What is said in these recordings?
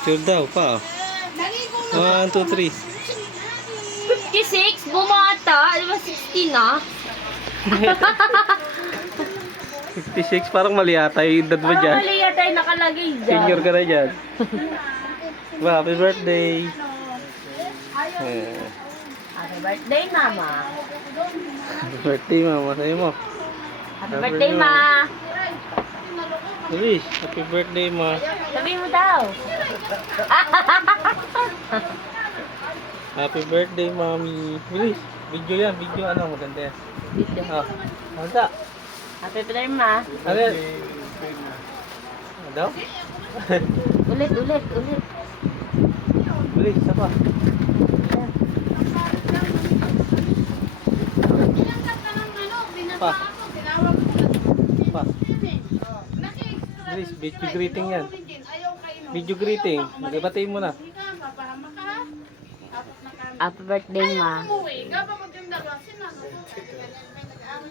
Picture daw pa. 1, 2, 3. 56? Bumata? Di ba 60 na? 56, parang mali yata yung edad mo Parang dyan. mali yata yung nakalagay dyan. Senior ka na dyan. Happy birthday. Eh, Happy birthday, Mama. Happy birthday, mama. Sa'yo mo. Happy birthday, Ma. Luis, happy birthday, ma. Sabi mo daw. Happy birthday, mami. Luis, video yan. Video ano, maganda yan. Dito. Ah, ano da? Happy birthday, Ma. Ano yan? Ano daw? Ulit. Luis, isa pa. Pa. Pa. Luis, video greeting yan. Video greeting. Magabatiin mo na. Happy birthday, Ma.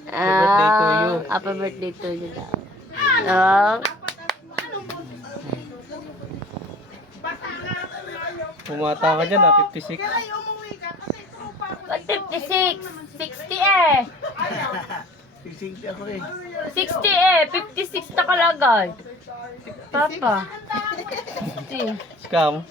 birthday to you. Happy birthday to you daw. Oh. Pumata ka dyan, 56. Ba't 56? 60 eh. 60 ako eh. 60 eh. 56 nakalagay. Papa. 60. Scam.